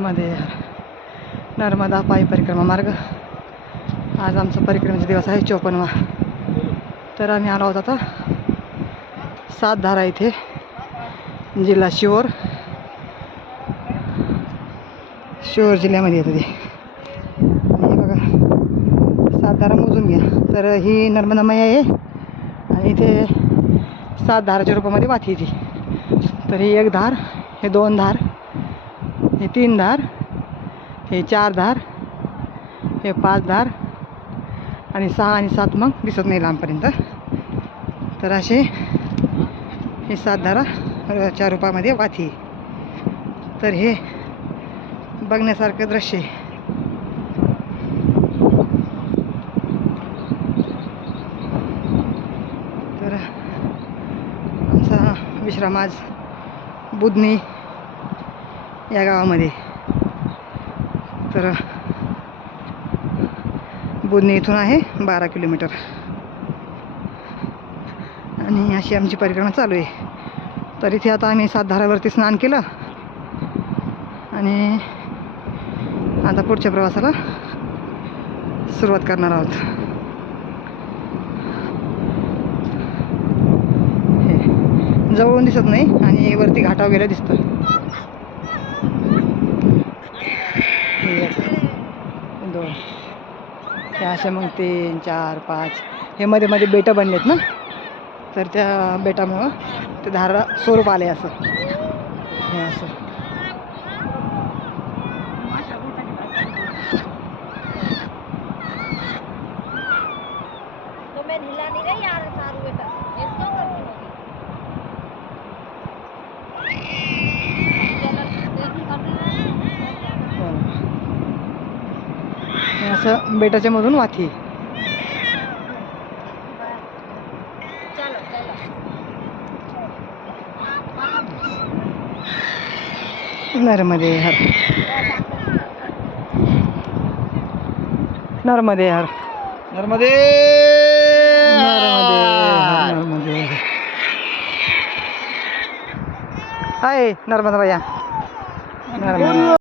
नर्मदे नर्मदा पायी परिक्रमा मार्ग. आज आमचा परिक्रमेचा दिवस आहे 54वा. तर आम्ही आलो आहोत आता सातधारा इथे, जिल्हा शिवोर जिल्ह्यामध्ये येतं ते. हे बघा सातधारा मोजून घ्या. तर ही नर्मदा मैया आहे आणि इथे सात धाराच्या रूपामध्ये वाहते ती. तर ही एक धार, हे दोन धार, हे तीन धार, हे चार धार, हे पाच धार आणि सहा आणि सात मग दिसत नाही लांबपर्यंत. तर असे हे सात धाराच्या रूपामध्ये वाहते. तर हे बघण्यासारखं दृश्य आहे. तर आमचा विश्राम आज बुधनी या गावामध्ये. तर बुधनी इथून आहे 12 किलोमीटर आणि अशी आमची परिक्रमा चालू आहे. तर इथे आता आम्ही सातधारावरती स्नान केलं आणि आता पुढच्या प्रवासाला सुरुवात करणार आहोत. हे जवळून दिसत नाही आणि वरती घाटावर गेलं दिसतं. दोन हे असे मग 3 4 5 हे मध्ये मध्ये बेटं बनलेत ना. तर त्या बेटामुळं ते धारा स्वरूप आले असं. हे असं असं बेटाच्या मधून वाहते. नर्मदे हर नर्मदे हर नर्मदे नर्मदे. हाय नर्मदा भैया नर्मदा.